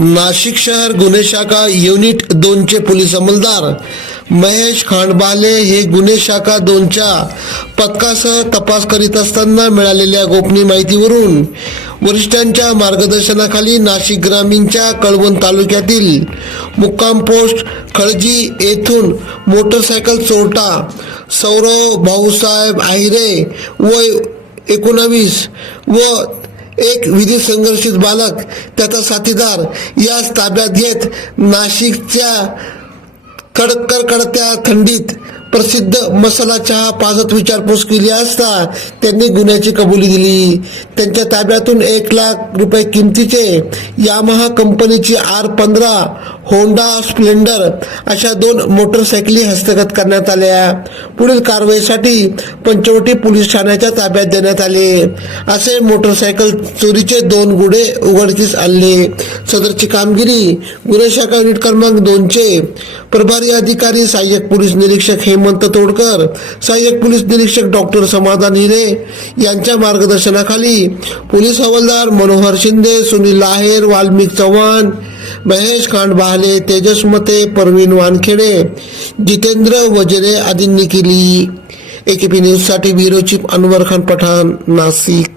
नाशिक शहर गुन्हे शाखा युनिट 2 चे पोलीस अंमलदार महेश खांडबाले हे गुन्हे शाखा 2 च्या पथकासह तपास करीत असताना मिळालेल्या गोपनीय माहितीवरून वरिष्ठांच्या मार्गदर्शनाखाली नाशिक ग्रामीणच्या कळवण तालुक्यातील मुक्काम पोस्ट खळजी येथून मोटरसायकल चोरटा सौरव भाऊसाहेब आहिरे वय 19 व एक विधी संघर्षित बालक त्याचा साथीदार यास ताब्यात घेत नाशिकच्या कडकडत्या थंडीत प्रसिद्ध मसाला चहा पाजत विचारपूस केली असता त्यांनी गुन्ह्याची कबुली दिली। त्यांच्या ताब्यातून 1 लाख रुपये किमतीचे यामाहा कंपनीची R15 होंडा स्प्लेंडर अशा 2 मोटरसायकली हस्तगत करण्यात आल्या। पुढील कारवाईसाठी पंचवटी पोलीस ठाण्याच्या ताब्यात देण्यात आले। असे मोटरसायकल चोरीचे 2 गुन्हे उघडकीस आणले। सदरची कामगिरी गुन्हे शाखा युनिट क्रमांक 2 चे प्रभारी अधिकारी सहाय्यक पोलीस निरीक्षक हेमंत तोडकर, सहाय्यक पोलीस निरीक्षक डॉक्टर समाधान हिरे यांच्या मार्गदर्शनाखाली पोलीस हवालदार मनोहर शिंदे, सुनील आहेर, वाल्मिक चव्हाण, महेश खांडबाले, तेजस मते, परवीन वानखेडे, जितेंद्र वजरे आदींनी केली। AKP न्यूज साठी ब्युरो चीफ अनवर खान पठाण, नाशिक।